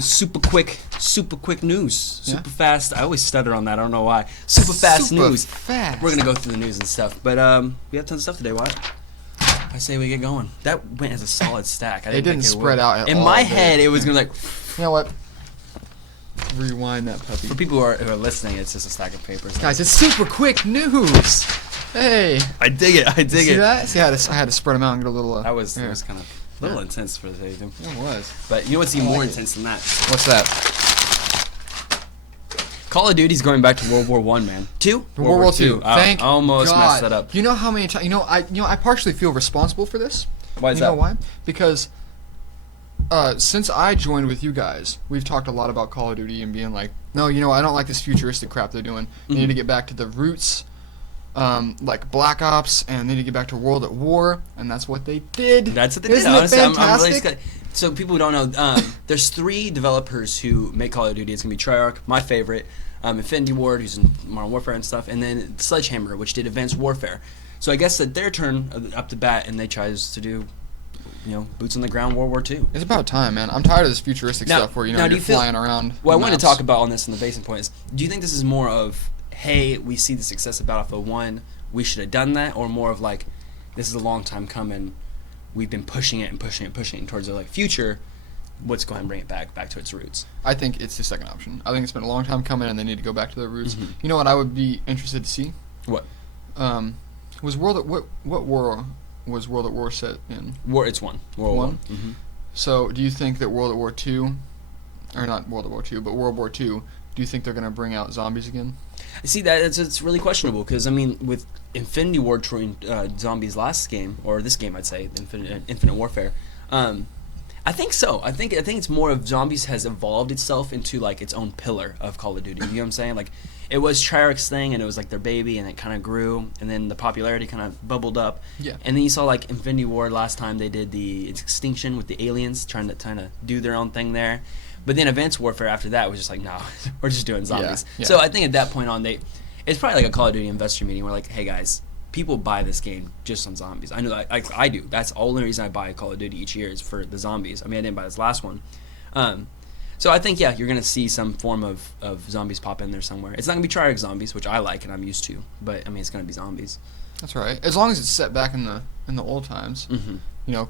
Super quick news. Super fast. I always stutter on that. I don't know why. Super fast news. Fast. We're gonna go through the news and stuff, but we have tons of stuff today. Wyatt, I say we get going. That went as a solid stack. It didn't spread out at all. In my head, it was gonna be like. You know what? Rewind that puppy. For people who are listening, it's just a stack of papers. Guys, it's super quick news. Hey. I dig it. See that? See, I had to spread them out and get a little. That was kind of a little intense for the day, too. It was. But you know what's even more intense than that? What's that? Call of Duty's going back to World War I, man. World War II. Thank I almost God. messed that up. You know how many times? I partially feel responsible for this. Why is that? You know why? Because since I joined with you guys, we've talked a lot about Call of Duty and being like, no, I don't like this futuristic crap they're doing. They need to get back to the roots, like Black Ops, and they need to get back to World at War, and that's what they did. That's what they did. Isn't it fantastic? I'm really so people who don't know, there's 3 developers who make Call of Duty. It's going to be Treyarch, my favorite, Infinity Ward, who's in Modern Warfare and stuff, and then Sledgehammer, which did Advanced Warfare. So I guess that their turn up to bat, and they tries to do, boots on the ground World War II. It's about time, man. I'm tired of this futuristic stuff where, you're flying around. What I want to talk about on this in the basing point is, do you think this is more of, hey, we see the success of Battlefield 1, we should have done that, or more of like, this is a long time coming, we've been pushing it towards the future, let's go ahead and bring it back to its roots? I think it's the second option. I think it's been a long time coming, and they need to go back to their roots. You know what I would be interested to see? What? What war was World at War set in? It's World War I. Mm-hmm. So, do you think that World at War II, or not World at War II, but World War II, do you think they're going to bring out zombies again? See, it's really questionable, because, with Infinity Ward throwing zombies last game, or this game, I'd say, Infinite Warfare, I think so. I think it's more of zombies has evolved itself into, its own pillar of Call of Duty. You know what I'm saying? It was Treyarch's thing, and it was their baby, and it kind of grew, and then the popularity kind of bubbled up. Yeah. And then you saw Infinity Ward last time they did the Extinction with the aliens trying to do their own thing there. But then Advanced Warfare after that was just no, we're just doing zombies. Yeah. So I think at that point on, it's probably a Call of Duty investor meeting where hey guys, people buy this game just on zombies. I know I do. That's the only reason I buy Call of Duty each year is for the zombies. I didn't buy this last one. So I think, you're going to see some form of zombies pop in there somewhere. It's not going to be Treyarch zombies, which I like and I'm used to, but it's going to be zombies. That's right. As long as it's set back in the old times,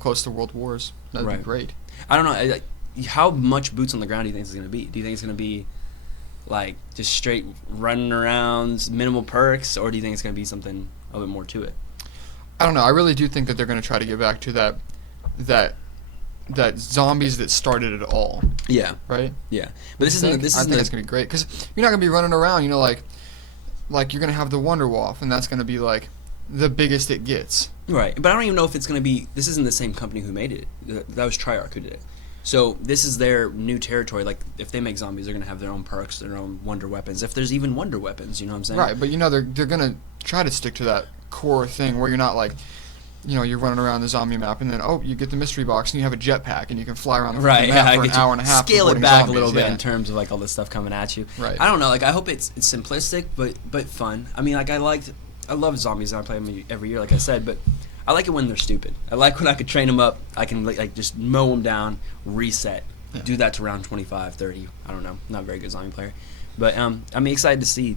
close to World Wars, that'd be great. I don't know. How much boots on the ground do you think it's going to be? Do you think it's going to be just straight running around, minimal perks, or do you think it's going to be something a little bit more to it? I don't know. I really do think that they're going to try to get back to that zombies that started it all. Yeah. Right? Yeah. But I think it's going to be great, because you're not going to be running around, like you're going to have the Wonder Wolf, and that's going to be the biggest it gets. Right. But I don't even know if it's going to be, this isn't the same company who made it. That was Treyarch who did it. So this is their new territory. If they make zombies, they're going to have their own perks, their own wonder weapons. If there's even wonder weapons, you know what I'm saying? Right, but they're going to try to stick to that core thing where you're not you're running around the zombie map, and then you get the mystery box, and you have a jetpack, and you can fly around the map for an hour and a half. Scale it back a little bit in terms of all this stuff coming at you. Right. I don't know. I hope it's simplistic, but fun. I love zombies, and I play them every year, like I said, but I like it when they're stupid. I like when I could train them up. I can just mow them down, reset, do that to round 25, 30. I don't know. Not a very good zombie player. But I'm excited to see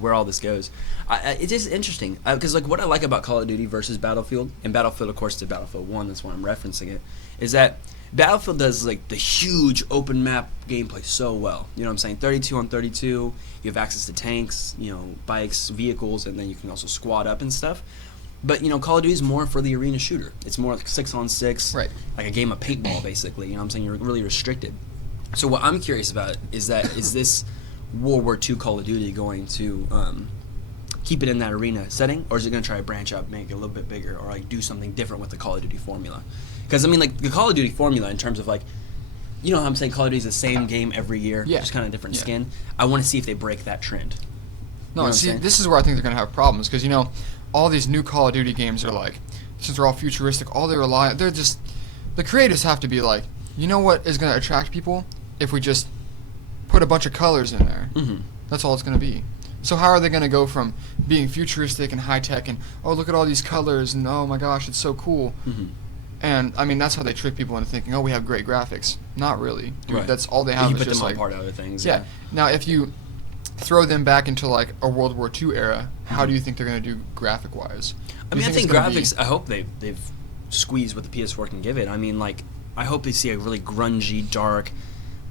where all this goes. It's just interesting because what I like about Call of Duty versus Battlefield, and Battlefield of course is Battlefield 1, that's why I'm referencing it, is that Battlefield does the huge open map gameplay so well. You know what I'm saying? 32 on 32. You have access to tanks, bikes, vehicles, and then you can also squad up and stuff. But Call of Duty is more for the arena shooter. It's more 6-on-6, right? Like a game of paintball, basically. You know what I'm saying? You're really restricted. So what I'm curious about is this World War II Call of Duty going to keep it in that arena setting, or is it going to try to branch out, make it a little bit bigger, or do something different with the Call of Duty formula? Because the Call of Duty formula, in terms of you know how I'm saying Call of Duty is the same game every year, just kind of different skin. I want to see if they break that trend. No, see, this is where I think they're going to have problems, because all these new Call of Duty games are since they're all futuristic, they're just, the creators have to be you know what is going to attract people if we just put a bunch of colors in there. Mm-hmm. That's all it's going to be. So how are they going to go from being futuristic and high tech and look at all these colors and oh my gosh, it's so cool, And I mean, that's how they trick people into thinking, oh, we have great graphics. Not really, dude. Right. That's all they have. You is put just them on like part of other things. yeah. Now, if you throw them back into like a World War II era, how do you think they're gonna do graphic wise? I mean, I think graphics. I hope they've squeezed what the PS4 can give it. I mean, like, I hope they see a really grungy, dark,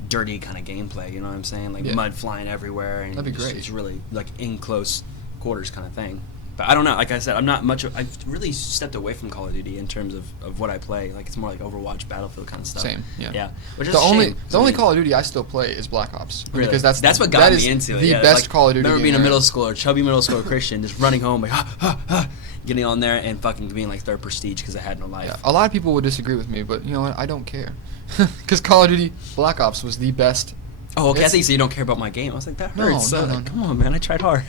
dirty kind of gameplay. You know what I'm saying? Like mud flying everywhere, and that'd be great. It's really like in close quarters kind of thing. But I don't know. Like I said, I'm not much. I've really stepped away from Call of Duty in terms of what I play. Like it's more like Overwatch, Battlefield kind of stuff. Same. Yeah. Yeah. Which is The a only shame. the only Call of Duty I still play is Black Ops. Really? Because that's what got me into it. The yeah, best like, Call of Duty. Remember being a game middle ever. schooler, chubby middle schooler Christian, just running home like getting on there and fucking being like third prestige because I had no life. Yeah, a lot of people would disagree with me, but you know what? I don't care. Because Call of Duty Black Ops was the best. Oh, okay. I think so. You don't care about my game. I was like, that hurts. No, no. Come on, man. I tried hard.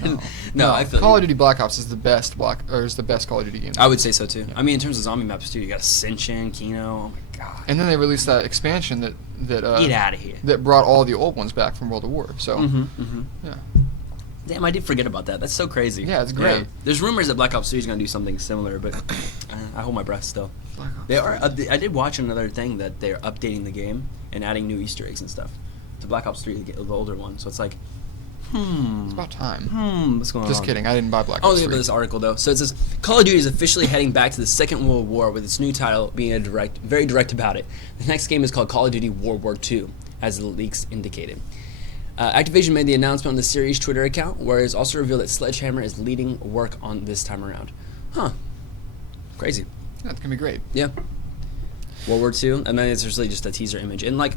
No, I feel Call of Duty Black Ops is the best Call of Duty game. I would say so too. Yeah. I mean, in terms of zombie maps too, you got Ascension, Kino. Oh my god. And then they released that expansion that Get out of here. that brought all the old ones back from World of War. So yeah. Damn, I did forget about that. That's so crazy. Yeah, it's great. Yeah. There's rumors that Black Ops 3 is gonna do something similar, but I hold my breath still. Black Ops They are. I did watch another thing that they're updating the game and adding new Easter eggs and stuff to Black Ops 3, the older one. So it's like, It's about time. what's going on? Just kidding. I didn't buy Black Oh, Ops look 3. at this article though. So it says Call of Duty is officially heading back to the Second World War with its new title being very direct about it. The next game is called Call of Duty World War II, as the leaks indicated. Activision made the announcement on the series' Twitter account, where it's also revealed that Sledgehammer is leading work on this time around. Huh. Crazy. That's gonna be great. Yeah. World War II, and then it's really just a teaser image, and like,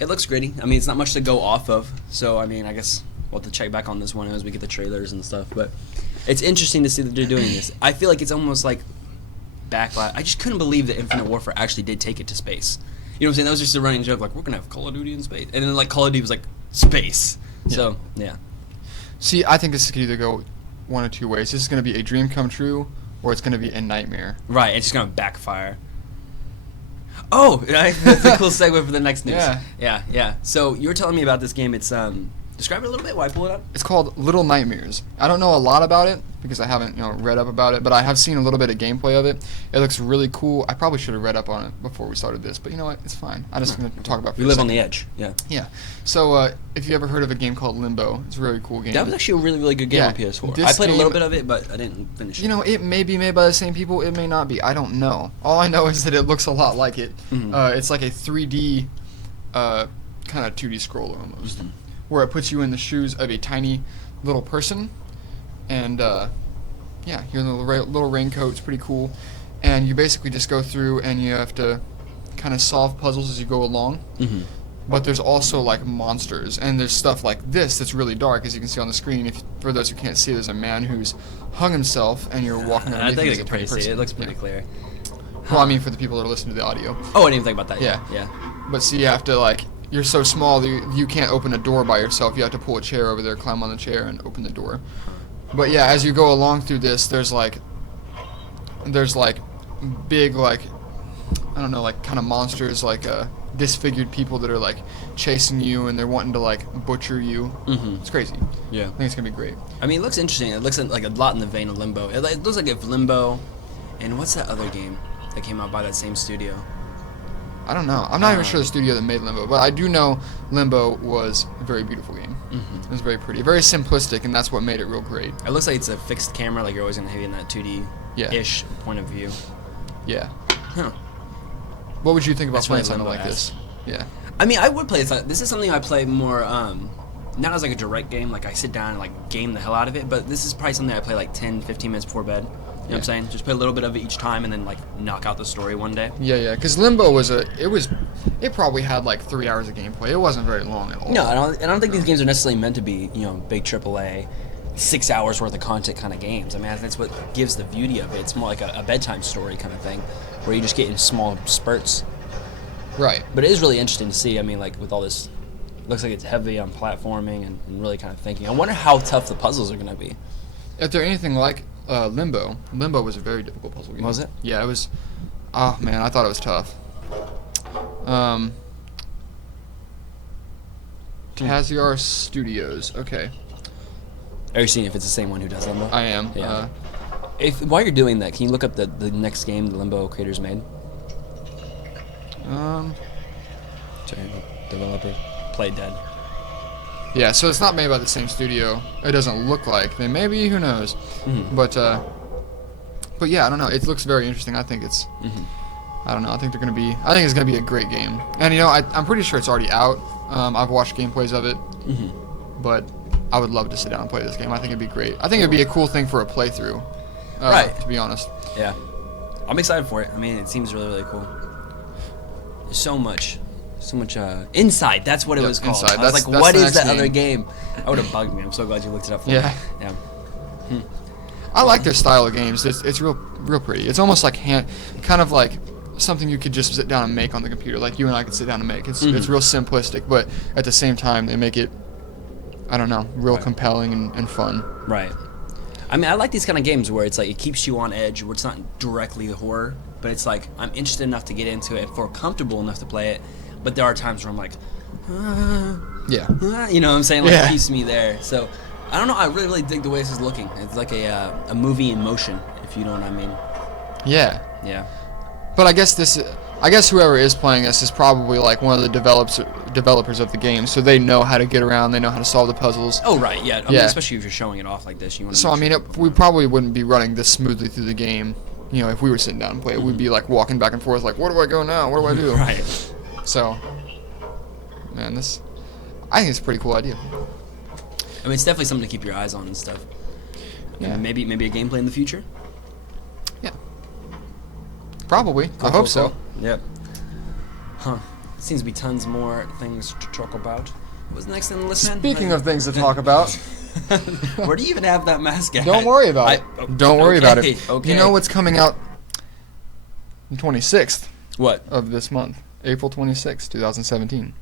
it looks gritty. I mean, it's not much to go off of, so I mean, I guess we'll have to check back on this one as we get the trailers and stuff. But it's interesting to see that they're doing this. I feel like it's almost like backlash. I just couldn't believe that Infinite Warfare actually did take it to space. You know what I'm saying? That was just a running joke, like we're gonna have Call of Duty in space, and then like Call of Duty was like space. So yeah. See, I think this could either go one of two ways. This is gonna be a dream come true, or it's gonna be a nightmare. Right. It's just gonna backfire. Oh, that's a cool segue for the next news. Yeah. So you were telling me about this game. It's describe it a little bit while I pull it up. It's called Little Nightmares. I don't know a lot about it because I haven't read up about it, but I have seen a little bit of gameplay of it. It looks really cool. I probably should have read up on it before we started this, but you know what? It's fine. I'm just going to talk about it for We a live second. on the edge. Yeah. Yeah. So if you ever heard of a game called Limbo, it's a really cool game. That was actually a really, really good game Yeah, on PS4. this I played a little game- bit of it, but I didn't finish it. You know, it may be made by the same people. It may not be. I don't know. All I know is that it looks a lot like it. Mhm. It's like a 3D kind of 2D scroller almost, Mhm. where it puts you in the shoes of a tiny little person, and yeah, you're in a little raincoat. It's pretty cool, and you basically just go through and you have to kind of solve puzzles as you go along. Mhm. But there's also like monsters, and there's stuff like this that's really dark, as you can see on the screen. If for those who can't see, there's a man who's hung himself, and you're walking I underneath him think as I a can tiny pretty see it. person. It looks pretty Yeah. clear. Well, I mean, for the people that are listening to the audio. Oh, I didn't even think about that. Yeah. Yeah. But see, you have to like, you're so small that you can't open a door by yourself. You have to pull a chair over there, climb on the chair, and open the door. But yeah, as you go along through this, there's like big like, I don't know, like kind of monsters, like disfigured people that are like chasing you, and they're wanting to like butcher you. Mhm. It's crazy. Yeah. I think it's gonna be great. I mean, it looks interesting. It looks like a lot in the vein of Limbo. It looks like if Limbo, and what's that other game that came out by that same studio? I don't know. I'm not even sure the studio that made Limbo, but I do know Limbo was a very beautiful game. Mhm. It was very pretty, very simplistic, and that's what made it real great. It looks like it's a fixed camera, like you're always gonna have in that 2D-ish point of view. Yeah. Huh. What would you think about That's playing really something like Limbo-esque. this? Yeah. I mean, I would play this. This is something I play more, not as like a direct game, like I sit down and like game the hell out of it, but this is probably something I play like 10, 15 minutes before bed. You know what I'm saying? Just play a little bit of it each time and then like knock out the story one day. Yeah. Because Limbo it probably had like 3 hours of gameplay. It wasn't very long at all. No, I don't think these games are necessarily meant to be, big AAA, 6 hours worth of content kind of games. I mean, that's what gives the beauty of it. It's more like a bedtime story kind of thing, where you just get in small spurts. Right. But it is really interesting to see. I mean, like with all this, looks like it's heavy on platforming and really kind of thinking. I wonder how tough the puzzles are going to be. If they're anything like Limbo was a very difficult puzzle game. Was it? Yeah, it was. Oh man, I thought it was tough. Taziar Studios. Okay, Are you seeing if it's the same one who does Limbo? I am. Yeah. While you're doing that, can you look up the next game the Limbo creators made? Developer. Play Dead. Yeah, so it's not made by the same studio. It doesn't look like. They may be, who knows. Mm-hmm. But yeah, I don't know. It looks very interesting. I think it's... I don't know. I think it's gonna be a great game. And you know, I'm pretty sure it's already out. I've watched gameplays of it. But I would love to sit down and play this game. I think it'd be great. I think it'd be a cool thing for a playthrough. Right. To be honest. Yeah. I'm excited for it. I mean, it seems really, really cool. There's so much Inside. That's what it was called. Inside. I was like, what is that other game? That would have bugged me. I'm so glad you looked it up for me. Yeah. I like their style of games. It's real pretty. It's almost like kind of like something you could just sit down and make on the computer, like you and I could sit down and make. It's real simplistic, but at the same time they make it, I don't know, real compelling and fun. Right. I mean, I like these kind of games where it's like it keeps you on edge, where it's not directly horror, but it's like I'm interested enough to get into it and feel comfortable enough to play it. But there are times where I'm like, you know what I'm saying? Like, it keeps me there. So, I don't know. I really, really dig the way this is looking. It's like a movie in motion, if you know what I mean. Yeah. Yeah. But I guess whoever is playing this is probably like one of the developers of the game, so they know how to get around. They know how to solve the puzzles. Oh, right. Yeah. I mean, especially if you're showing it off like this, you want to. So I mean, we probably wouldn't be running this smoothly through the game. You know, if we were sitting down and play it, we'd be like walking back and forth, like, where do I go now? What do I do? Right. So, man, I think it's a pretty cool idea. I mean, it's definitely something to keep your eyes on and stuff. Yeah. And maybe a gameplay in the future. Yeah. Probably. I hope so. Yep. Huh. Seems to be tons more things to talk about. What's next on the list, man? Speaking of things to talk about. Where do you even have that mask at? Don't worry about it. Don't worry about it. Okay. You know what's coming out the 26th? What? Of this month. April 26th, 2017.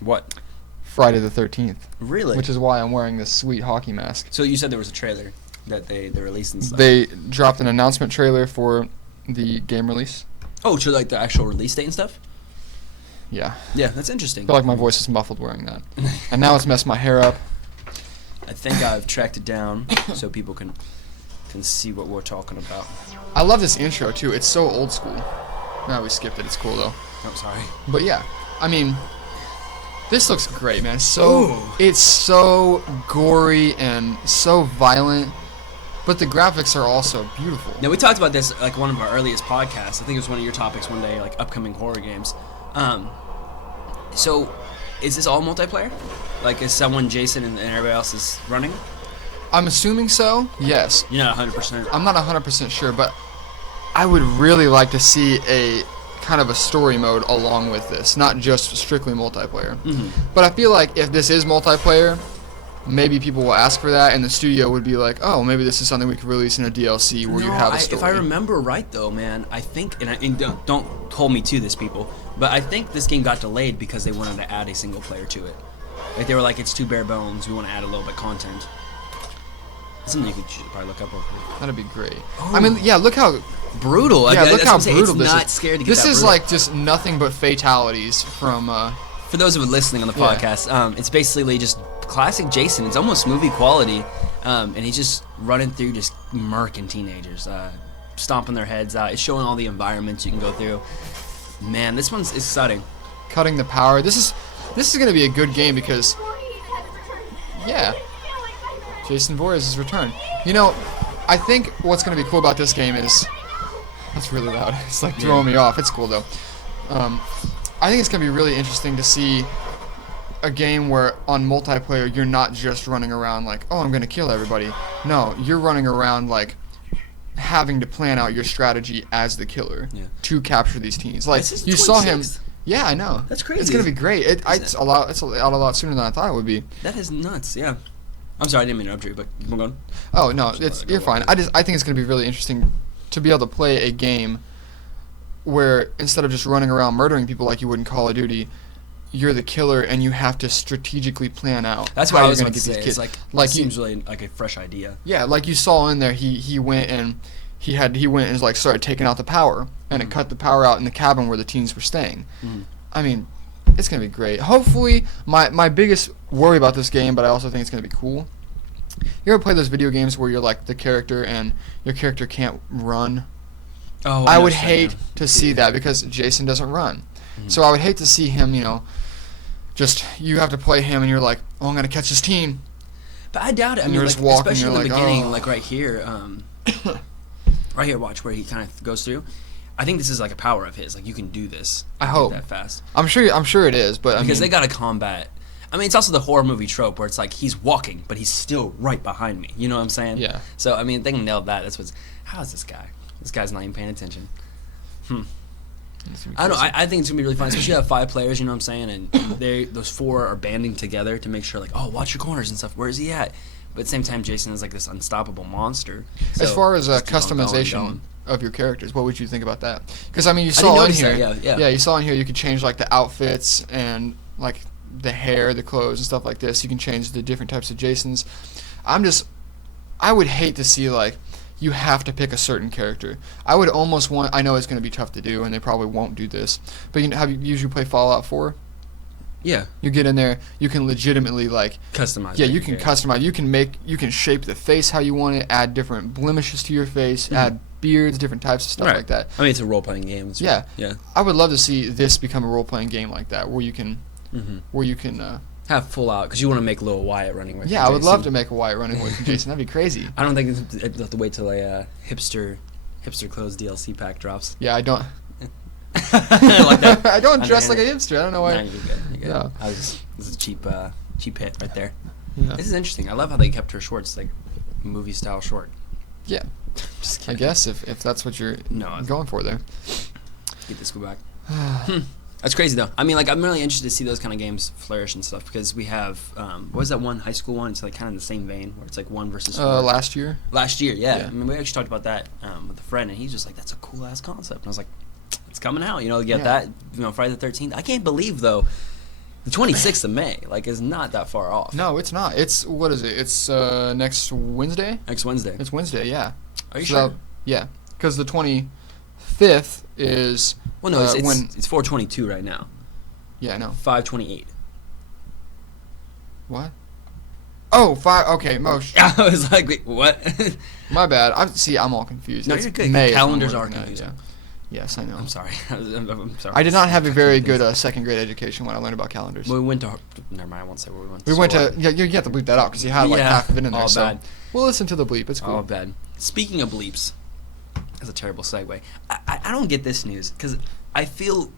What? Friday the 13th. Really? Which is why I'm wearing this sweet hockey mask. So you said there was a trailer that they released and stuff. They dropped an announcement trailer for the game release. Oh, to like the actual release date and stuff? Yeah. Yeah, that's interesting. I feel like my voice is muffled wearing that. And now it's messed my hair up. I think I've tracked it down so people can see what we're talking about. I love this intro too. It's so old school. No, we skipped it. It's cool though. Oh, sorry. But yeah, I mean, this looks great, man. It's so gory and so violent, but the graphics are also beautiful. Now we talked about this like one of our earliest podcasts. I think it was one of your topics one day, like upcoming horror games. So, is this all multiplayer? Like, is someone Jason and everybody else is running? I'm assuming so. Yes. You're not 100%. I'm not 100% sure, but I would really like to see a kind of a story mode along with this, not just strictly multiplayer. But I feel like if this is multiplayer, maybe people will ask for that, and the studio would be like, "Oh, maybe this is something we could release in a DLC where you have a story." If I remember right, though, man, I think, and don't hold me to this, people, but I think this game got delayed because they wanted to add a single player to it. Like they were like, "It's too bare bones. We want to add a little bit of content." That's something you should probably look up over here. That'd be great. I mean, yeah, look how brutal. Yeah, look how brutal this is. Not scared to get this that is brutal. like just nothing but fatalities from. For those who are listening on the podcast, it's basically just classic Jason. It's almost movie quality, and he's just running through, just murking teenagers, stomping their heads out. It's showing all the environments you can go through. Man, this one's exciting. Cutting the power. This is gonna be a good game because. Yeah. Jason Voorhees' return. You know, I think what's going to be cool about this game is... That's really loud. It's like throwing me off. It's cool, though. I think it's going to be really interesting to see a game where on multiplayer you're not just running around like, oh, I'm going to kill everybody. No, you're running around like having to plan out your strategy as the killer to capture these teens. Like, you saw him... Yeah, I know. That's crazy. It's going to be great. It's a lot sooner than I thought it would be. That is nuts, yeah. I'm sorry, I didn't mean to interrupt you, but keep on going. Oh no, you're fine. I think it's gonna be really interesting to be able to play a game where instead of just running around murdering people like you would in Call of Duty, you're the killer and you have to strategically plan out. That's what I was going to say. It's like it seems really like a fresh idea. Yeah, like you saw in there, he went and like started taking out the power and it cut the power out in the cabin where the teens were staying. I mean, it's gonna be great. Hopefully, my biggest worry about this game, but I also think it's gonna be cool. You ever play those video games where you're like the character and your character can't run? Oh, I would hate to see that because Jason doesn't run. So I would hate to see him, just you have to play him and you're like, oh, I'm gonna catch his team. But I doubt it. I And mean, you're like, just walking, especially in you're the like, beginning, oh. like right here, right here. Watch where he kind of goes through. I think this is like a power of his. Like you can do this. I hope that fast. I'm sure it is, but Because they got to combat. I mean, it's also the horror movie trope where it's like he's walking, but he's still right behind me. You know what I'm saying? Yeah. So I mean, they can nail that. That's what's. How is this guy? This guy's not even paying attention. I don't know. I think it's gonna be really fun, especially you have 5 players. You know what I'm saying? And those 4 are banding together to make sure, like, oh, watch your corners and stuff. Where is he at? But at the same time, Jason is like this unstoppable monster. So as far as just keep on customization of your characters, what would you think about that? Because I mean, you didn't saw in notice here, that, yeah. you saw in here you could change like the outfits and like the hair, the clothes, and stuff like this. You can change the different types of Jasons. I would hate to see like you have to pick a certain character. I would almost want. I know it's going to be tough to do, and they probably won't do this. But have you usually play Fallout 4? Yeah. You get in there, you can legitimately like Customize. Yeah, you can customize. You can shape the face how you want it. Add different blemishes to your face. Add beards, different types of stuff like that. I mean, it's a role playing game. Yeah. Yeah. I would love to see this become a role playing game like that, where you can, have full out because you want to make little Wyatt running with. Yeah, I would love to make a Wyatt running away from Jason. That'd be crazy. I don't think you have to wait till a hipster clothes DLC pack drops. Yeah, I don't. Like that. I don't dress like a hipster. I don't know why. Nah, you're good. You're good. No. This is a cheap hit right there. Yeah. This is interesting. I love how they kept her shorts like movie style short. Yeah. Just I kidding. guess if that's what you're going for there. Get this go back. That's crazy though. I mean, like I'm really interested to see those kind of games flourish and stuff because we have what was that one high school one? It's like kind of in the same vein where it's like 1 versus 4. Last year. Last year, yeah. I mean, we actually talked about that with a friend, and he's just like, "That's a cool ass concept." And I was like, "It's coming out." You get that. Friday the 13th. I can't believe though, the 26th of May, like, is not that far off. No, it's not. It's what is it? It's next Wednesday. Next Wednesday. It's Wednesday. Yeah. Are you sure? Yeah, because the 25th is. Well, no, it's 4/22 right now. Yeah, I know. 5/28. What? Oh, 5. Okay, I was like, wait, what? My bad. I'm all confused. No, it's you're good. May Calendars are confusing. Yeah. Yes, I know. I'm sorry. I'm sorry. I did not have a very good second grade education when I learned about calendars. Well, we went to. Never mind. I won't say where we went. We went to. Yeah, you have to bleep that out because you had like half of it in there. All so bad. We'll listen to the bleep. It's cool. All bad. Speaking of bleeps, that's a terrible segue. I don't get this news because I feel.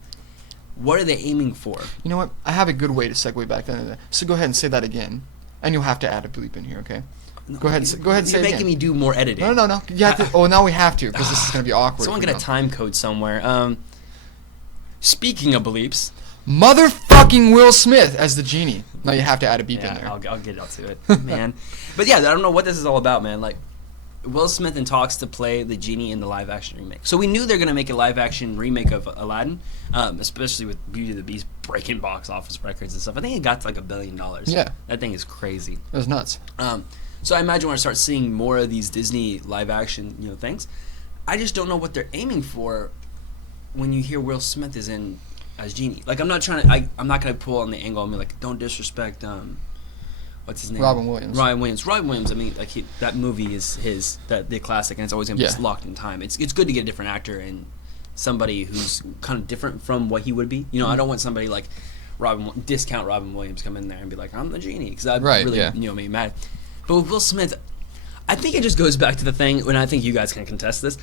What are they aiming for? You know what? I have a good way to segue back then. So go ahead and say that again, and you'll have to add a bleep in here, okay? No, go ahead and say it You're making me do more editing. No. You have to. Oh, now we have to because this is gonna be awkward. Someone get a time code somewhere. Speaking of bleeps, motherfucking Will Smith as the genie. Now you have to add a beep in there. I'll get to it, man. But yeah, I don't know what this is all about, man. Like, Will Smith in talks to play the genie in the live-action remake. So we knew they're going to make a live-action remake of Aladdin, especially with Beauty and the Beast breaking box office records and stuff. I think it got to like $1 billion. Yeah. That thing is crazy. It was nuts. So I imagine when I start seeing more of these Disney live-action things, I just don't know what they're aiming for when you hear Will Smith is in as genie. Like, I'm not trying to... I'm not going to pull on the angle and be like, don't disrespect... what's his name? Robin Williams. Robin Williams. I mean, like that movie is the classic, and it's always gonna be locked in time. It's good to get a different actor and somebody who's kind of different from what he would be. I don't want somebody like discount Robin Williams come in there and be like, I'm the genie, because that really made me mad. But with Will Smith, I think it just goes back to the thing, and I think you guys can contest this.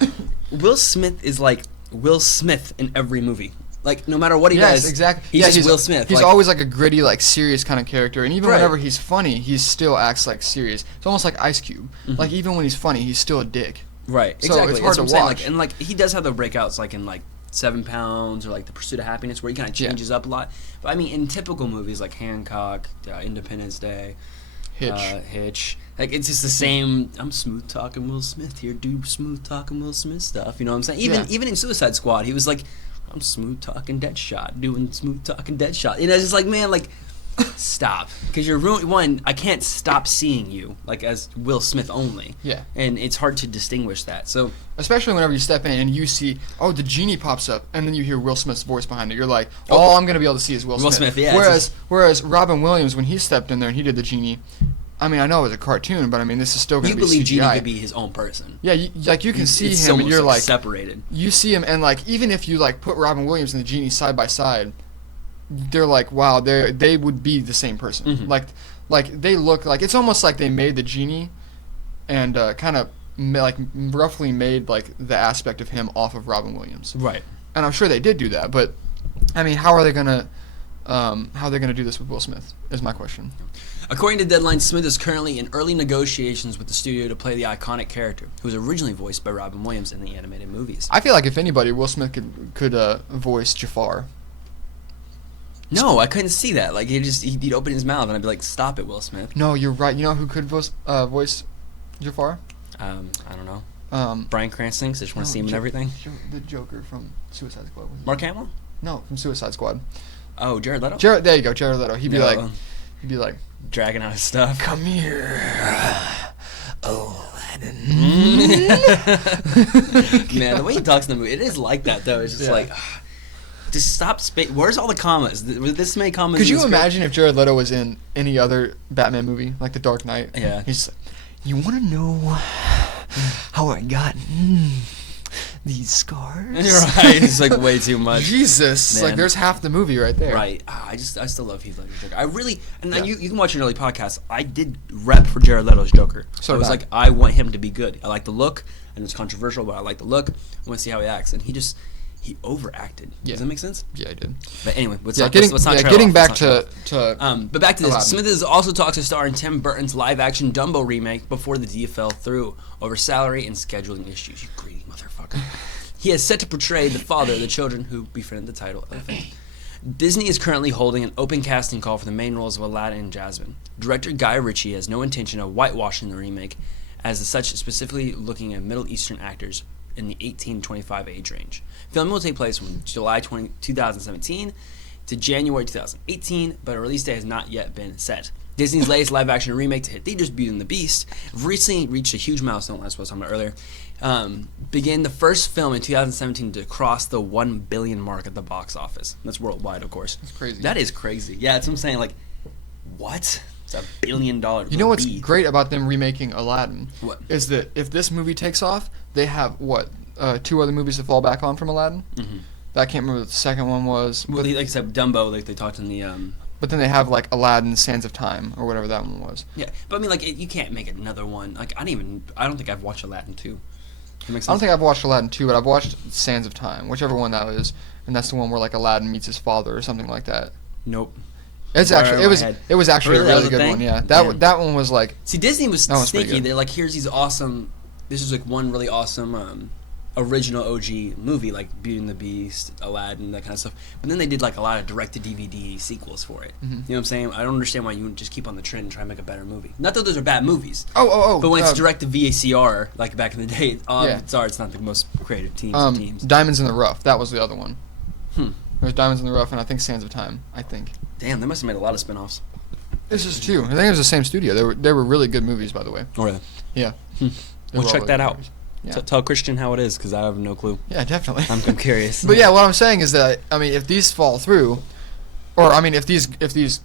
Will Smith is like Will Smith in every movie. Like, no matter what he does, exactly. He's just Will Smith. He's always like a gritty, like serious kind of character, and even whenever he's funny, he still acts like serious. It's almost like Ice Cube. Like, even when he's funny, he's still a dick. Right. So exactly. it's hard to watch. And like, he does have the breakouts, like in like 7 Pounds or like The Pursuit of Happiness, where he kind of changes up a lot. But I mean, in typical movies like Hancock, Independence Day, Hitch, like it's just the same. I'm smooth talking Will Smith here, do smooth talking Will Smith stuff. You know what I'm saying? Even in Suicide Squad, he was like, I'm smooth talking Deadshot, doing smooth talking Deadshot. It's just like, man, like, stop, because you're ruining. I can't stop seeing you like as Will Smith only. Yeah. And it's hard to distinguish that. So especially whenever you step in and you see, the genie pops up, and then you hear Will Smith's voice behind it. You're like, all I'm gonna be able to see is Will Smith. Yeah. Whereas Robin Williams, when he stepped in there and he did the genie, I mean, I know it was a cartoon, but I mean, this is still going to be CGI. You believe Genie could be his own person. Yeah, you can see It's him, and almost, you're like separated. You see him, and like even if you like put Robin Williams and the Genie side by side, they're like, wow, they would be the same person. Mm-hmm. Like they look like it's almost like they made the Genie, and kind of like roughly made like the aspect of him off of Robin Williams. Right. And I'm sure they did do that, but I mean, how are they gonna do this with Will Smith? Is my question. According to Deadline, Smith is currently in early negotiations with the studio to play the iconic character, who was originally voiced by Robin Williams in the animated movies. I feel like if anybody, Will Smith could voice Jafar. No, I couldn't see that. Like he'd open his mouth and I'd be like, "Stop it, Will Smith." No, you're right. You know who could voice Jafar? I don't know. Bryan Cranston, 'cause I just want to see him in everything. The Joker from Suicide Squad. Mark Hamill? No, from Suicide Squad. Oh, Jared Leto. There you go, Jared Leto. He'd be like, dragging out his stuff. "Come here, Aladdin." Man, the way he talks in the movie, it is like that though. It's just like, just stop. Where's all the commas? With this many commas. Could you imagine if Jared Leto was in any other Batman movie, like The Dark Knight? Yeah. He's like, "You want to know how I got these scars?" Right. It's like way too much. Jesus. Man. Like there's half the movie right there. Right. I still love Heath Ledger's Joker. I really, and you can watch an early podcast. I did rep for Jared Leto's Joker. So I was like, I want him to be good. I like the look, and it's controversial, but I like the look. I want to see how he acts, and he overacted. Yeah. Does that make sense? Yeah, I did. But anyway, let's getting back to but back to this. Aladdin. Smith is also talks to star in Tim Burton's live-action Dumbo remake before the deal fell through over salary and scheduling issues. You greedy motherfucker. He is set to portray the father of the children who befriended the title elephant. Disney is currently holding an open casting call for the main roles of Aladdin and Jasmine. Director Guy Ritchie has no intention of whitewashing the remake, as such specifically looking at Middle Eastern actors in the 18 to 25 age range. Filming will take place from July 2017 to January 2018, but a release date has not yet been set. Disney's latest live-action remake to hit theaters, Beauty and the Beast, recently reached a huge milestone, as I was talking about earlier. Began the first film in 2017 to cross the 1 billion mark at the box office. That's worldwide, of course. That's crazy. That is crazy. Yeah, that's what I'm saying. Like, what? It's $1 billion. You know what's great about them remaking Aladdin? What? Is that if this movie takes off, they have, 2 other movies to fall back on from Aladdin? Mm-hmm. I can't remember what the second one was. Well, like except Dumbo, like they talked in the... But then they have, like, Aladdin, Sands of Time, or whatever that one was. Yeah, but I mean, like, you can't make another one. Like, I don't think I've watched Aladdin 2. That makes sense? I don't think I've watched Aladdin 2, but I've watched Sands of Time, whichever one that is, and that's the one where, like, Aladdin meets his father or something like that. Nope. It was actually a really good one. Yeah, that one was like. See, Disney was sneaky. Good. They're like, here's these awesome. This is like one really awesome original OG movie, like Beauty and the Beast, Aladdin, that kind of stuff. But then they did like a lot of direct-to-DVD sequels for it. Mm-hmm. You know what I'm saying? I don't understand why you wouldn't just keep on the trend and try and make a better movie. Not that those are bad movies. Oh. But when it's direct-to-VCR, like back in the day, sorry, it's not the most creative teams. Diamonds in the Rough. That was the other one. There's Diamonds in the Rough, and I think Sands of Time. I think. Damn, they must have made a lot of spin-offs. This is too. I think it was the same studio. They were really good movies, by the way. Oh, really? Yeah. We'll check that out. Yeah. Tell Christian how it is, because I have no clue. Yeah, definitely. I'm curious. But yeah, what I'm saying is that if these fall through, or if these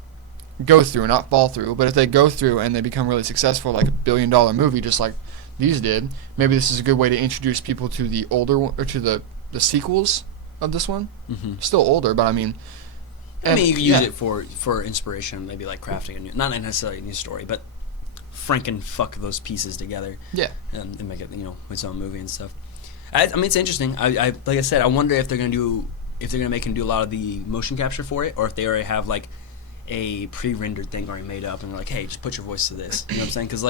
go through, not fall through, but if they go through and they become really successful, like $1 billion movie, just like these did, maybe this is a good way to introduce people to the older one, or to the sequels of this one. Mm-hmm. Still older, but you can use it for inspiration, maybe like crafting not necessarily a new story, but fuck those pieces together. Yeah. And make it, its own movie and stuff. I mean, it's interesting. I like I said, I wonder if they're gonna make him do a lot of the motion capture for it, or if they already have like a pre-rendered thing already made up, and they're like, hey, just put your voice to this. You know what I'm saying? Because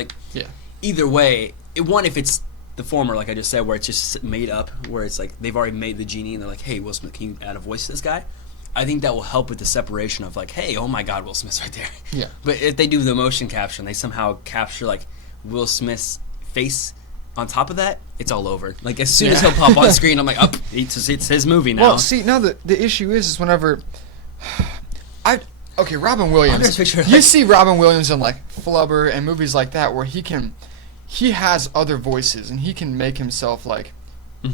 either way, if it's the former, like I just said, where it's just made up, where it's like they've already made the genie, and they're like, hey, Will Smith, can you add a voice to this guy? I think that will help with the separation of like, hey, oh my God, Will Smith's right there. Yeah. But if they do the motion capture and they somehow capture like Will Smith's face on top of that, it's all over. Like as soon as he'll pop on screen, I'm like, it's his movie now. Well, see, now the issue is whenever Robin Williams. You see Robin Williams in like Flubber and movies like that where he has other voices and he can make himself like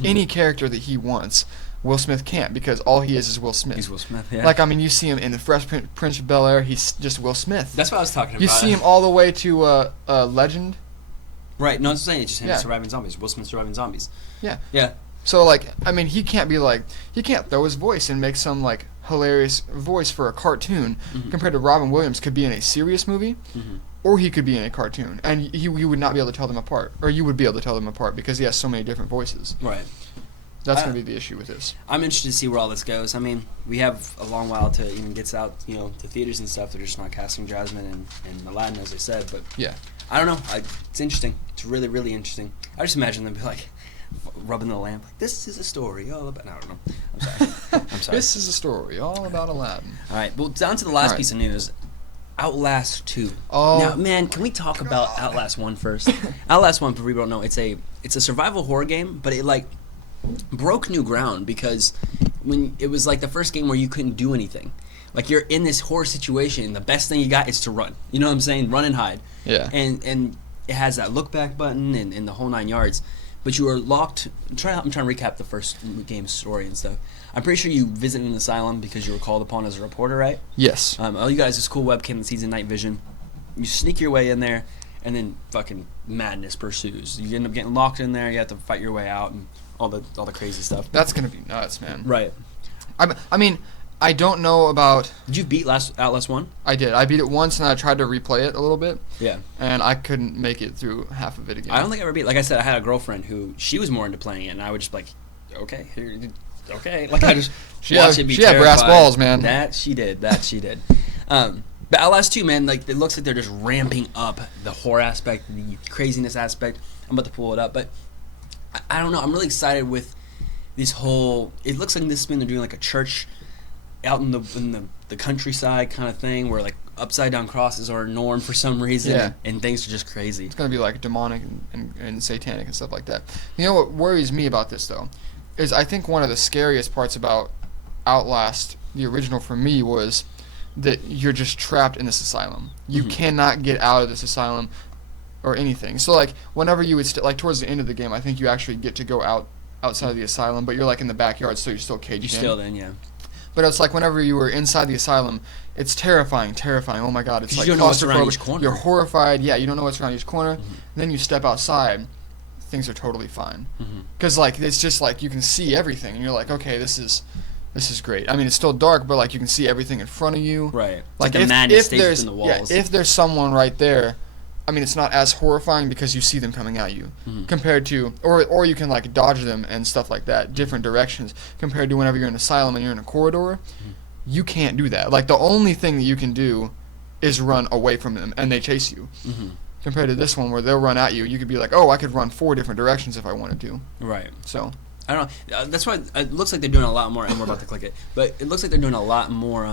any character that he wants. Will Smith can't, because all he is Will Smith. He's Will Smith, yeah. Like, I mean, you see him in the Fresh Prince of Bel-Air, he's just Will Smith. That's what I was talking about. You see him all the way to Legend. Right, no, I'm saying it's just him Yeah. surviving zombies. Will Smith surviving zombies. Yeah. Yeah. So, like, I mean, he can't throw his voice and make some, like, hilarious voice for a cartoon compared to Robin Williams could be in a serious movie, or he could be in a cartoon. And you would not be able to tell them apart. Or you would be able to tell them apart because he has so many different voices. Right. That's going to be the issue with this. I'm interested to see where all this goes. I mean, we have a long while to even get out, to theaters and stuff. They're just not casting Jasmine and Aladdin, as I said. But yeah, I don't know. It's interesting. It's really, really interesting. I just imagine them be like rubbing the lamp. Like, this is a story all about. I don't know. I'm sorry. I'm sorry. This is a story all about Aladdin. All right. Well, down to the last piece of news. Outlast 2. Oh. Now, man, can we talk about Outlast 1 first? Outlast 1, for people who don't know, it's a survival horror game, but it like broke new ground because when it was like the first game where you couldn't do anything. Like, you're in this horror situation, and the best thing you got is to run. You know what I'm saying? Run and hide. Yeah. And it has that look back button and the whole 9 yards. But you are locked. I'm trying to recap the first game's story and stuff. I'm pretty sure you visited an asylum because you were called upon as a reporter, right? Yes. All you guys, this cool webcam that sees in night vision. You sneak your way in there, and then fucking madness pursues. You end up getting locked in there. You have to fight your way out, and all the crazy stuff. That's gonna be nuts, man. Right. I mean, I don't know about. Did you beat Outlast 1? I did. I beat it once, and I tried to replay it a little bit. Yeah. And I couldn't make it through half of it again. I don't think I ever beat. Like I said, I had a girlfriend who she was more into playing it, and I would just like, okay, here, okay. Like I just watch it be she had brass terrified. balls, man. That she did. But Outlast 2, man, like it looks like they're just ramping up the horror aspect, the craziness aspect. I'm about to pull it up, but I don't know. I'm really excited with this whole. It looks like this spin they're doing like a church out in the countryside kind of thing, where like upside down crosses are a norm for some reason, yeah. and things are just crazy. It's gonna be like demonic and satanic and stuff like that. You know what worries me about this though, is I think one of the scariest parts about Outlast, the original for me, was that you're just trapped in this asylum. You cannot get out of this asylum or anything. So like whenever you would like towards the end of the game, I think you actually get to go outside of the asylum, but you're like in the backyard, so you're still caged in. You're still in, yeah. But it's like whenever you were inside the asylum, it's terrifying. Oh my god, it's like you don't know what's around claustrophobic. each corner. You're horrified. Yeah, you don't know what's around each corner. Then you step outside, things are totally fine. Because like it's just like you can see everything, and you're like, okay, this is great. I mean, it's still dark, but like you can see everything in front of you. Right. Like the madness stays there's within the walls. if there's someone right there, I mean, it's not as horrifying because you see them coming at you compared to, or you can like dodge them and stuff like that, different directions compared to whenever you're in an asylum and you're in a corridor. You can't do that. Like the only thing that you can do is run away from them, and they chase you. Compared to this one where they'll run at you, you could be like, oh, I could run 4 different directions if I wanted to. Right. So. I don't know. That's why it looks like they're doing a lot more, and we're about to click it, but it looks like they're doing a lot more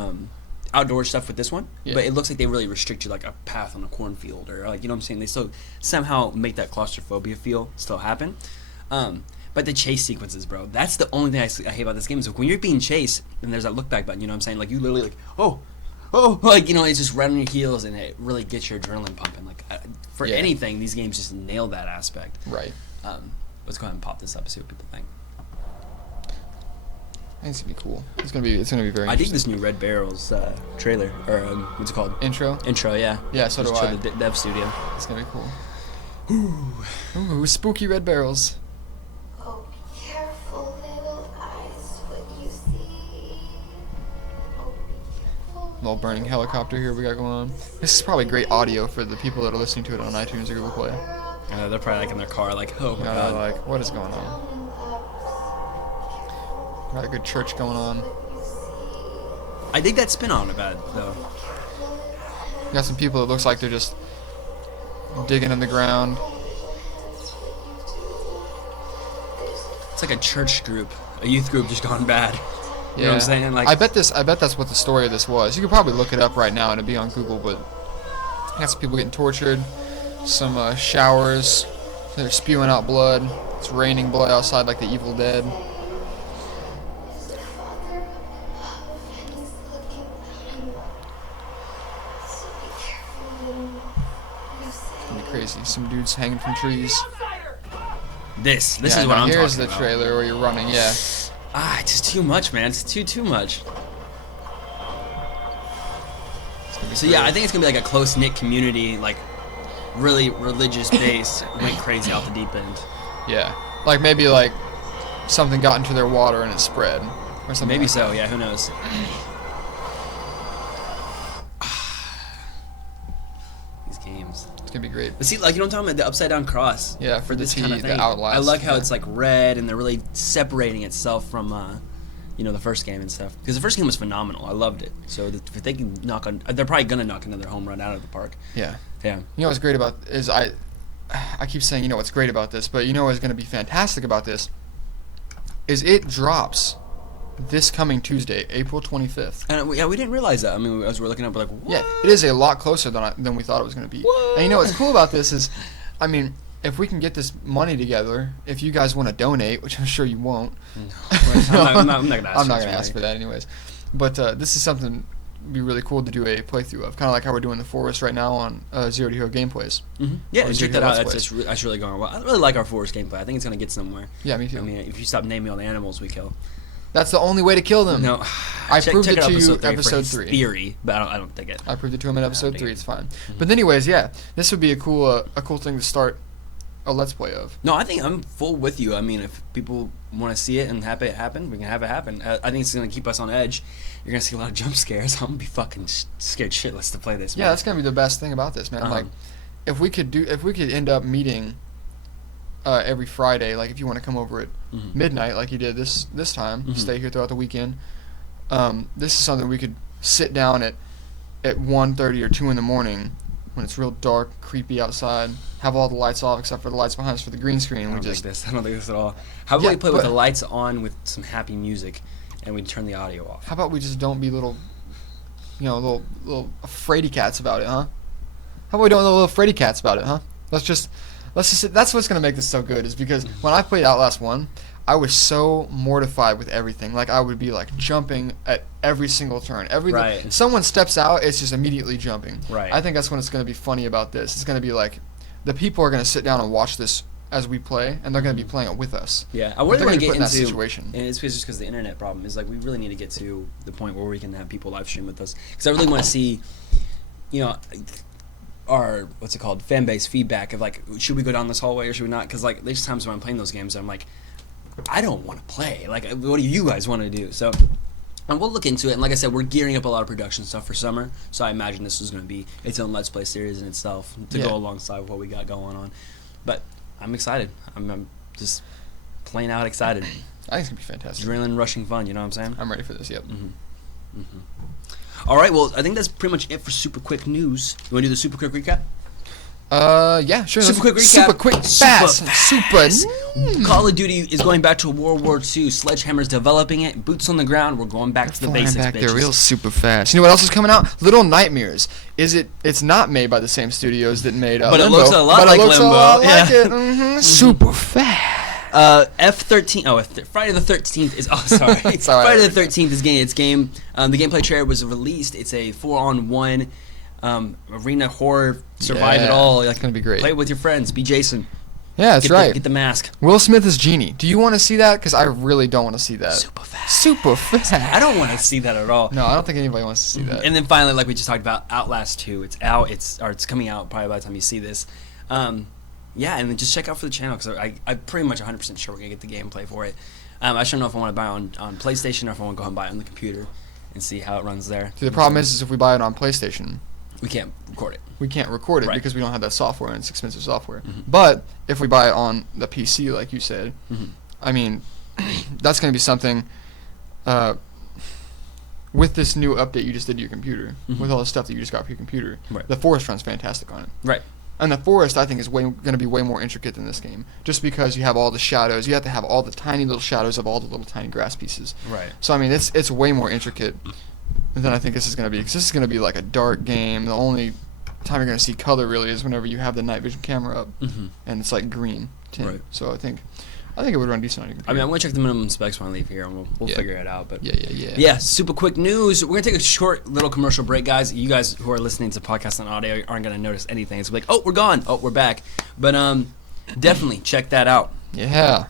outdoor stuff with this one. Yeah. But it looks like they really restrict you like a path on a cornfield, or like, you know what I'm saying? They still somehow make that claustrophobia feel still happen. But the chase sequences, bro, that's the only thing I hate about this game is when you're being chased and there's that look back button, you know what I'm saying? Like you literally like, oh, like, you know, it's just right on your heels, and it really gets your adrenaline pumping. Like for anything, these games just nail that aspect. Right. Let's go ahead and pop this up and see what people think. I think it's gonna be cool. It's gonna be very. I dig interesting. this new Red Barrels trailer, or what's it called? Intro. Yeah. Yeah, so do I. The dev studio. It's gonna be cool. Ooh, spooky red barrels. Oh, be careful, little eyes, what you see. Oh, be careful. Little burning helicopter here we got going on. This is probably great audio for the people that are listening to it on iTunes or Google Play. They're probably like in their car, like, oh my god. Like, what is going on? Got a good church going on. I dig that spin on it bad though. You got some people that looks like they're just digging in the ground. It's like a church group, a youth group just gone bad. You know what I'm saying? Like, I bet that's what the story of this was. You could probably look it up right now and it'd be on Google, but you got some people getting tortured, some showers, they're spewing out blood. It's raining blood outside like the Evil Dead. Crazy. Some dudes hanging from trees. This is what I'm talking about. Here's the trailer where you're running, yeah. It's just too much, man. It's too much. So yeah, I think it's gonna be like a close knit community, like really religious base. Went crazy off the deep end. Yeah, like maybe like something got into their water and it spread, or something. Maybe like so. that. Yeah, who knows? These games. It's gonna be great. But see, like, you know what I'm talking about? The upside down cross. Yeah, for this the kind T, of the thing. outlast. I like how yeah. it's like red, and they're really separating itself from, the first game and stuff. Because the first game was phenomenal. I loved it. So if they can knock on, they're probably gonna knock another home run out of the park. Yeah. Yeah. You know what's great about is I keep saying you know what's great about this, but you know what's gonna be fantastic about this is it drops this coming Tuesday, April 25th. And we didn't realize that. I mean, as we're looking up, we're like, what? Yeah, it is a lot closer than we thought it was going to be. What? And you know what's cool about this is, I mean, if we can get this money together, if you guys want to donate, which I'm sure you won't. No, I'm not gonna ask. I'm not going to ask for that anyways. But this is something be really cool to do a playthrough of, kind of like how we're doing the Forest right now on Zero to Hero Gameplays. Mm-hmm. Yeah, Or check Zero that out. to Let's That's really going well. I really like our Forest gameplay. I think it's gonna get somewhere. Yeah, me too. I mean, if you stop naming all the animals we kill. That's the only way to kill them. No, I proved it out to you for episode his 3. Theory, but I don't think it. I proved it to him in episode 3. dig It's it. fine. But anyways, yeah, this would be a cool thing to start a Let's Play of. No, I think I'm full with you. I mean, if people want to see it and have it happen, we can have it happen. I think it's gonna keep us on edge. You're gonna see a lot of jump scares. I'm gonna be fucking scared shitless to play this. Yeah, man. that's gonna be the best thing about this, man. Uh-huh. Like, if we could end up meeting every Friday, like if you want to come over at Mhm. midnight, like you did this time, Mhm. stay here throughout the weekend. This is something we could sit down at 1:30 or 2 in the morning when it's real dark, creepy outside. Have all the lights off except for the lights behind us for the green screen. I And we don't just think this. I don't think this at all. How about Yeah, we play with but- the lights on with some happy music, and we turn the audio off? how about we just don't be little afraid cats about it, huh? How about we don't little afraid cats about it, huh? Let's just that's what's gonna make this so good is because when I played Outlast 1, I was so mortified with everything. Like I would be like jumping at every single turn. Right. Someone steps out, it's just immediately jumping. Right. I think that's when it's gonna be funny about this. It's gonna be like the people are gonna sit down and watch this as we play, and they're gonna be playing it with us. Yeah, I But really they're want gonna to be get put in into that situation. and it's just because the internet problem is like we really need to get to the point where we can have people live stream with us because I really want to see, our fan base feedback of like should we go down this hallway or should we not? Because like there's times when I'm playing those games I'm like I don't want to play. Like what do you guys want to do? So. And we'll look into it, and like I said, we're gearing up a lot of production stuff for summer, so I imagine this is going to be its own Let's Play series in itself to Yeah. go alongside what we got going on. But I'm excited. I'm just plain out excited. I think it's gonna be fantastic. Adrenaline rushing fun, you know what I'm saying? I'm ready for this. Yep. All right, well, I think that's pretty much it for super quick news. You want to do the super quick recap? Yeah, sure. Super quick recap. Super quick, fast, super. Call of Duty is going back to World War II. Sledgehammer's developing it. Boots on the ground. We're going back to the Flying basics, back bitches. there real super fast. You know what else is coming out? Little Nightmares. It's not made by the same studios that made But it Limbo, looks a lot but like it looks Limbo. a lot Yeah. like it. Super fast. F13. Friday the 13th is. Oh, sorry. It's all right. Friday the 13th is getting its game. The gameplay trailer was released. It's a 4-on-1 arena horror survive it Yeah, all. it's gonna be great. Play it with your friends. Be Jason. Yeah, that's right. Get the mask. Will Smith is Genie. Do you want to see that? Because I really don't want to see that. Super fast. Super fast. I don't want to see that at all. No, I don't think anybody wants to see that. And then finally, like we just talked about, Outlast 2. It's out. It's coming out probably by the time you see this. Yeah, and then just check out for the channel because I'm pretty much 100% sure we're gonna get the gameplay for it. I just don't know if I want to buy it on PlayStation or if I want to go ahead and buy it on the computer and see how it runs there. See, the problem is if we buy it on PlayStation, we can't record it. we can't record it Right. because we don't have that software and it's expensive software. Mhm. But if we buy it on the PC, like you said, Mhm. I mean, that's going to be something. With this new update you just did to your computer, Mhm. with all the stuff that you just got for your computer, Right. the Forest runs fantastic on it. Right. And the Forest, I think, is going to be way more intricate than this game, just because you have all the shadows. You have to have all the tiny little shadows of all the little tiny grass pieces. Right. So I mean, it's way more intricate than I think this is going to be. Because this is going to be like a dark game. The only time you're going to see color really is whenever you have the night vision camera up, Mm-hmm. and it's like green tint. Right. So I think it would run decent on your computer. I mean, I'm gonna check the minimum specs when I leave here, and we'll Yeah. figure it out. But yeah. yeah, super quick news. We're gonna take a short little commercial break, guys. You guys who are listening to podcasts on audio aren't gonna notice anything. It's like, oh, we're gone. Oh, we're back. But definitely check that out. Yeah.